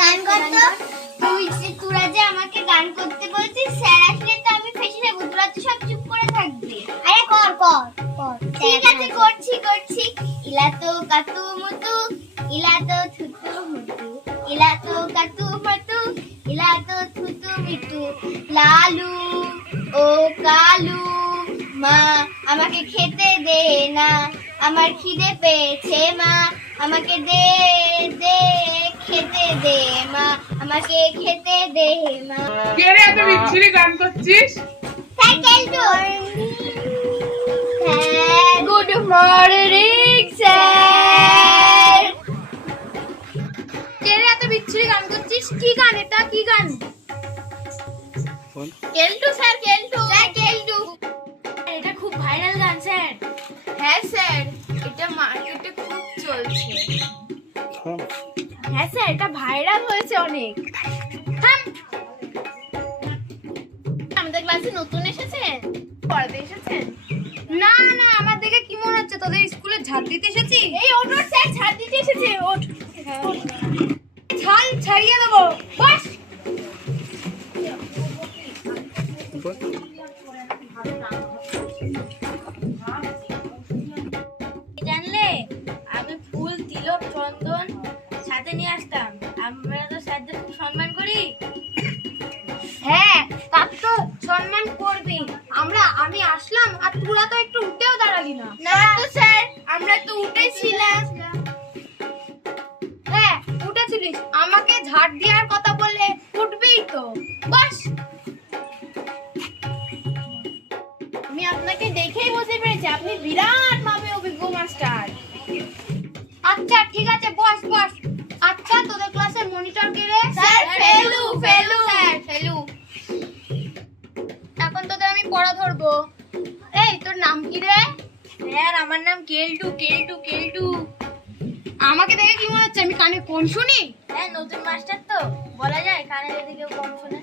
গান করতো। তোরা যে আমাকে গান করতে বলছিস, স্যার আসলে তো আমি ফেসে যাবো, তোরা তো সব চুপ করে থাকবি। আরে কর কর কর। ঠিক আছে করছি করছি। ইলা তো কাতু মুতু, ইলা তো থুতু মুতু, ইলা তো কাতু মুতু, ইলা তো থুতু মিতু। লালু ও কালু, মা আমাকে খেতে দে না, আমার খিদে পেয়েছে মা, আমাকে দে দে খেতে দে মা, আমাকে খেতে দে মা। কে রে এত বিচ্ছিরি গান করছিস? সাইকেল টু। Good morning sir. কে রে এত বিচ্ছিরি গান করছিস? কি গান এটা? কি গান? Keltu sir, Keltu sir, Keltu. এটা খুব ভাইরাল গান স্যার। হ্যাঁ স্যার, এটা মার্কেটে খুব চলছে। হ্যাঁ স্যার, এটা ভাইরাল হয়েছে অনেক। থাম। আমাদের ক্লাসে নতুন এসেছেন? পড়াতে এসেছেন? না না, আমার দেখে কি মনে হচ্ছে তোদের স্কুলে ঝাড় দিতে এসেছি? এই ওঠ ওঠ স্যার, ছাড় দিতে এসেছে, ওঠ। ছাল ছাড়িয়ে দেবো, বস। জানলে আমি ফুল, তিলক, চন্দন সাথে নিয়ে আসতাম। আমরা তো স্যারদের খুব সম্মান করি। হ্যাঁ, তার তো সম্মান করবি। আমি আসলাম আর তোরা তো একটু উঠেও দাঁড়ালি না। না তো স্যার, আমরা তো উঠেছিলাম। হ্যাঁ, উঠেছিলিস। আমাকে ঝাড় দেওয়ার কথা বললে উঠবেই তো, বস। আমি আপনাকে দেখেই বুঝতে পেরেছি আপনি বিরাট ভাবে অভিজ্ঞ মাস্টার। আচ্ছা ঠিক আছে, বস বস। আচ্ছা, তোদের ক্লাসের মনিটর কে রে? Sir Felu, Felu sir Felu. এখন তোদের আমি পড়া ধরবো। এই, তোর নাম কি রে? স্যার আমার নাম কেলটু, কেলটু, কেলটু। আমাকে দেখে কি মনে হচ্ছে আমি কানে কম শুনি? হ্যাঁ, নতুন মাস্টার তো বলা যায় কানে যদি কেউ কম শোনে।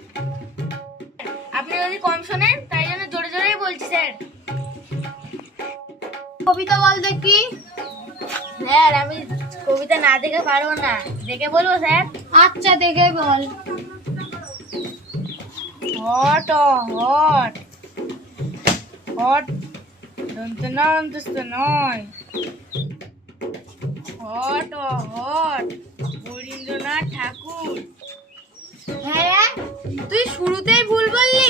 আপনি যদি কম শোনেন তাই জন্য জোরে জোরেই বলছি স্যার। কবিতা বল দেখি। স্যার আমি কবিতা না দেখে পারবো না, দেখে বলবো স্যার। আচ্ছা, দেখে বল। হট হট হট দন্তনান্তস্ত নয়, হট হট রবীন্দ্রনাথ ঠাকুর। হ্যাঁ, তুই শুরুতেই ভুল বললি।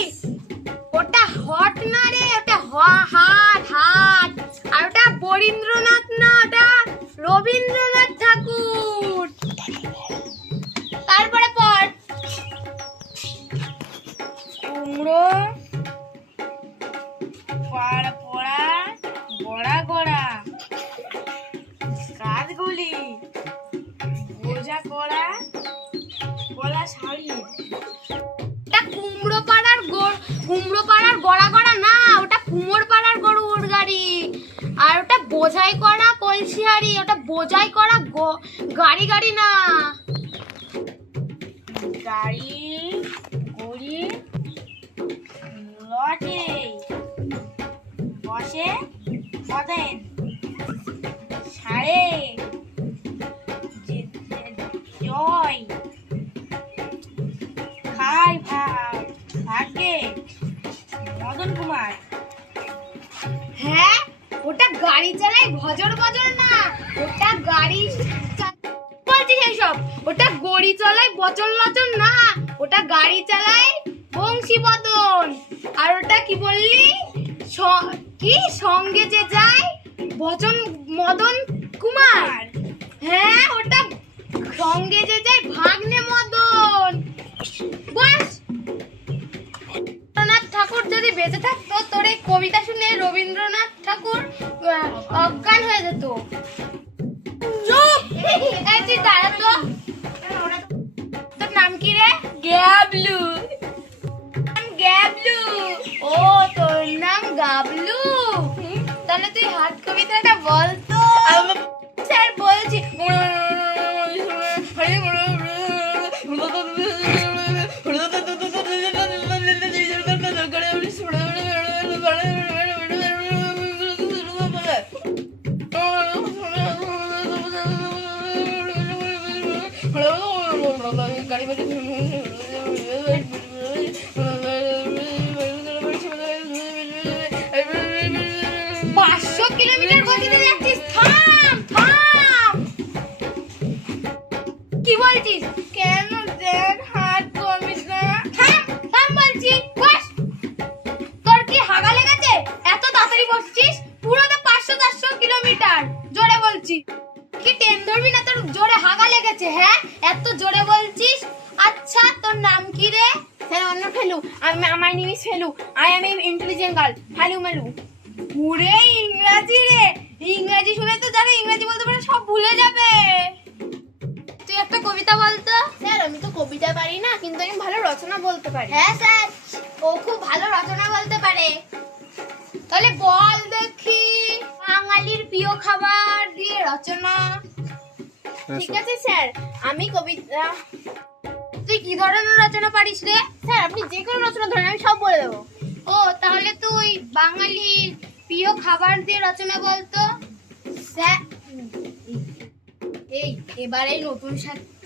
ওটা হট না রে, ওটা হাট হাট। আর ওটা বরীন্দ্রনাথ না, ওটা রবীন্দ্রনাথ ঠাকুর। তারপরে পড়। কুমড়ো পড়া পড়া গড়া গড়া, কাঠগুলি বোঝা করা গলা শাড়ি। ওটা কুমড়ো পাড়ার গড়া গড়া না, ওটা কুমোর পাড়ার গরুর গাড়ি। আর ওটা বোঝাই করা কলসি হাড়ি, ওটা বোঝাই করা গাড়ি গাড়ি না। গাড়ি গড়ি লটে বসে মদেন সাড়ে জয় খাই ভাগ্যে মদন কুমার। হ্যাঁ, ওটা গাড়ি চালায় ভজর ভজর না, ওটা গাড়ি বলছিস এইসব। ওটা গড়ি চালায় বচন লচন না, ওটা গাড়ি চালায় বংশীবদন। আর ওটা কি বললি? কি সঙ্গে যে যায় বচন মদন কুমার। হ্যাঁ, ওটা সঙ্গে যে যায় ভাগ্নে মদন। বাস। রবীন্দ্রনাথ ঠাকুর যদি বেঁচে থাকতো, তোর এই কবিতা শুনে রবীন্দ্রনাথ ঠাকুর অজ্ঞান হয়ে যেত। চুপ! এই তুই দাঁড়া তো। তোর নাম কি রে? গ্যাবলু। গ্যাবলু। ও, তোর নাম গাবলু? তাহলে তুই হাত কবিতাটা বল তো। স্যার বলছি। পাঁচশো কিলোমিটার গতিতে যাচ্ছিস, থাম থাম। কি বলছিস? কেন দেখ হাত কমিস না। থাম থাম বলছি, বস। তোর কি হাগা লেগেছে? এত তাড়াতাড়ি বসছিস? পুরো তো 500-400 কিলোমিটার। জোরে বলছি। কি ট্রেন ধরবি না? তোর জোরে হাগা লেগেছে? হ্যাঁ, এত জোরে বলছিস। আচ্ছা, তোর নাম কি রে? স্যার, অন্য ফেলু। আমার name is Felu. I am intelligent girl. Hello Melu. পুরে ইংরেজি রে। ইংরেজি শুনে তো যারা ইংরেজি বলতে পারে সব ভুলে যাবে। তুই একটা কবিতা বলতো। স্যার, আমি তো কবিতা পারি না, কিন্তু আমি ভালো রচনা বলতে পারি। হ্যাঁ স্যার, ও খুব ভালো রচনা বলতে পারে। তাহলে বল দেখি, বাঙালির প্রিয় খাবার দিয়ে রচনা। ঠিক আছে স্যার, আমি কবিতা। তুই কি ধরনের রচনা পারিস রে? স্যার, আপনি যে কোনো রচনা ধরেন, আমি সব বলে দেবো। ও, তাহলে তুই বাঙালির প্রিয় খাবার দিয়ে রচনা বলতো। স্যার, এই এবারে নতুন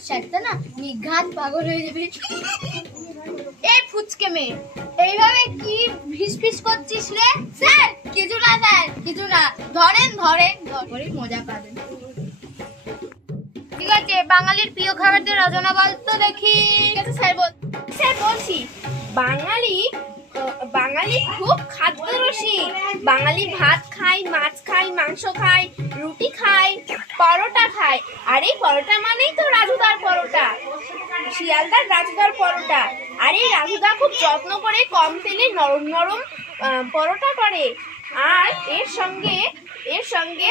শাকটা না নিঘাত পাগল হয়ে যাবে। এই ফুচকে মেয়ে, এইভাবে কি ভিস ভিস করছিস রে? স্যার, কিছু না স্যার, কিছু না। ধরেন ধরেন, ধরে মজা পাবেন। ঠিক আছে, বাঙালির প্রিয় খাবার দিয়ে রচনা বলতো দেখি। ঠিক আছে স্যার, স্যার বলছি, বাঙালি খুব খাদ্যরসিক। বাঙালি ভাত খায়, মাছ খায়, মাংস খায়, রুটি খায়, পরোটা খায়। আর এই পরোটা মানেই তো রাজুদার পরোটা, শিয়ালদার রাজুদার পরোটা। আর এই রাজুদা খুব যত্ন করে কম তেলে নরম নরম পরোটা করে। আর এর সঙ্গে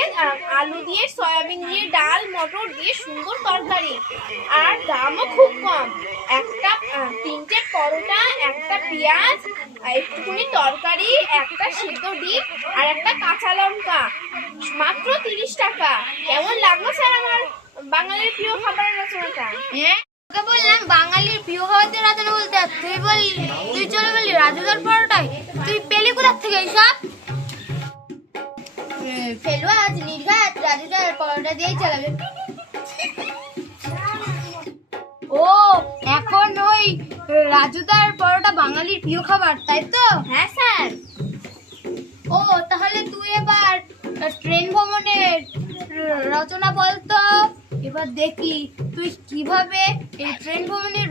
আলু দিয়ে, সয়াবিন দিয়ে, ডাল মটর দিয়ে সুন্দর তরকারি। আর দামও খুব কম। একটা 3টে পরোটা, একটা পেঁয়াজ, একটুখানি তরকারি, একটা সিদ্ধ ডিম আর একটা কাঁচা লঙ্কা, মাত্র 30 টাকা। কেমন লাগলো স্যার আমার বাঙালির প্রিয় খাবারের রচনাটা? হ্যাঁ, তোকে বললাম বাঙালির প্রিয় খাবারের রচনা বলতে, আর তুই চলে গেলি রাজুদার পরোটায়। তুই পেলি কোথা থেকে এইসব? ফেলু আজ নির্ঘাত রাজুদার পরোটা দিয়েই চালাবে। ও, এখন ওই রাজুদার পরোটা বাঙালির প্রিয় খাবার, তাই তো? হ্যাঁ স্যার। ও, তাহলে তুই এবার ট্রেন ভ্রমণের রচনা বলতো। এবার দেখি তুই কিভাবে এই ট্রেন ভ্রমণের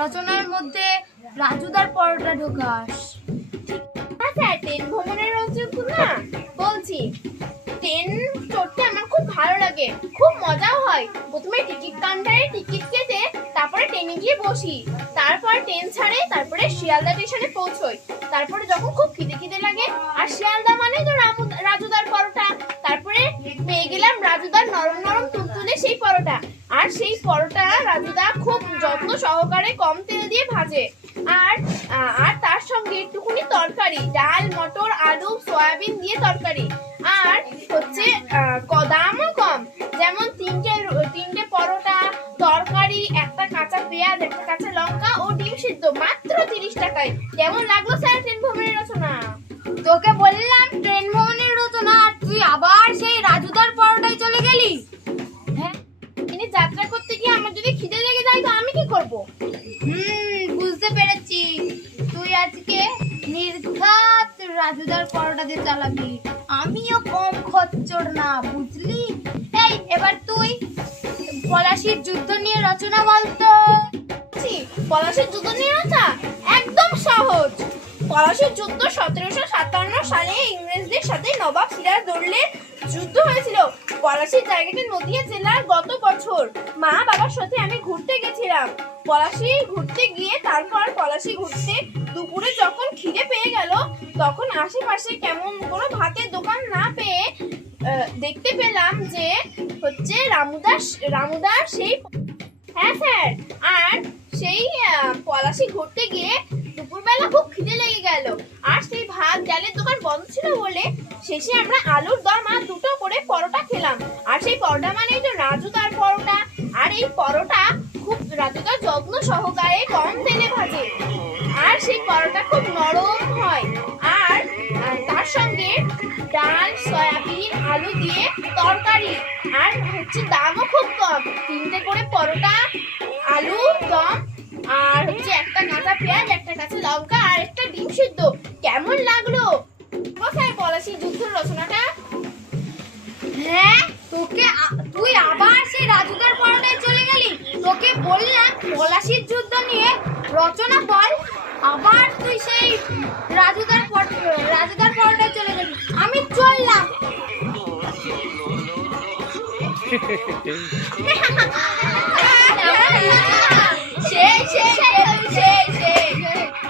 রচনার মধ্যে রাজুদার পরোটা ঢোকাস। হ্যাঁ স্যার, ট্রেন ভ্রমণের রচনা বলছি। ট্রেন চড়তে আমার খুব ভালো লাগে, খুব মজাও হয়। প্রথমে টিকিট কাউন্টারে টিকিট কেটে তারপরে ট্রেনে গিয়ে বসি। তারপর ট্রেন ছাড়ে, তারপরে শিয়ালদা স্টেশনে পৌঁছই। তারপরে যখন খুব খিদে লাগে, আর শিয়ালদা মানে তো রাজুদার পরোটা, তারপরে পেয়ে গেলাম রাজুদার নরম নরম তুলতুলে সেই পরোটা। আর সেই পরোটা রাজুদা খুব যত্ন সহকারে কম তেল দিয়ে ভাজে। আর তার সঙ্গে একটুখানি তরকারি, ডাল মটর আলু সয়াবিন দিয়ে তরকারি। আর হচ্ছে দামও কম, যেমন 3টে পরোটা, তরকারি, একটা কাঁচা পেঁয়াজ, একটা কাঁচা লঙ্কা ও ডিম সিদ্ধ, মাত্র 30 টাকায়। কেমন লাগলো স্যার ট্রেন ভ্রমণের রচনা? তোকে বললাম ট্রেন ভ্রমণের রচনা, আর তুই আবার সেই রাজুদার পরোটায় চলে গেলি। হ্যাঁ, তিনি যাত্রা করতে গিয়ে আমার যদি খিদে লেগে যায় তো আমি কি করব? বুঝতে পেরেছি, তুই আজকে নির্ঘাত রাজুদার পরোটা দিয়ে চালাবি। আমিও কম খচ্চর না, বুঝলি? এই, এবার তুই পলাশীর যুদ্ধ নিয়ে রচনা বলতো। পলাশীর যুদ্ধ নিয়ে রচনা একদম সহজ। পলাশীর যুদ্ধ 1757 সালে ইংরেজদের সাথে নবাব সিরাজদৌল্লের যুদ্ধ হয়েছিল। পলাশীর জায়গাটি নদিয়া জেলার। গত বছর মা বাবার সাথে আমি ঘুরতে গেছিলাম। পলাশী ঘুরতে গিয়ে তারপর পলাশী ঘুরতে দুপুরে যখন খিদে পেয়ে গেল, তখন আশেপাশে কেমন কোনো ভাতের দোকান না পেয়ে দেখতে পেলাম যে হচ্ছে রামুদার সেই। হ্যাঁ স্যার, আর সেই পলাশী ঘুরতে গিয়ে দুপুরবেলা খুব খিদে লেগে গেল, আর সেই ভাত ডালের দোকান বন্ধ ছিল বলে শেষে আমরা আলুর দম আর 2টো করে পরোটা খেলাম। আর সেই পরোটা মানেই তো রাজুদার পরোটা। আর এই পরোটা খুব রাজুদা যত্ন সহকারে কম তেলে ভাজে। আর সেই পরোটা খুব নরম হয়। আর তার সঙ্গে ডাল সয়াবিন আলু দিয়ে তরকারি। আর হচ্ছে দামও খুব কম, 3টে করে পরোটা পেঁয়াজ, একটা কাঁচা লঙ্কা আর একটা ডিম সিদ্ধ। কেমন লাগলো কোথায় পলাশির যুদ্ধের রচনাটা? হ্যাঁ, তুই আবার সেই রাজুদার পরোটায় চলে গেলি। তোকে বললাম পলাশির যুদ্ধ নিয়ে রচনা বল, আবার তুই সেই রাজুদার পরোটায় চলে গেলি। আমি চললাম। সেই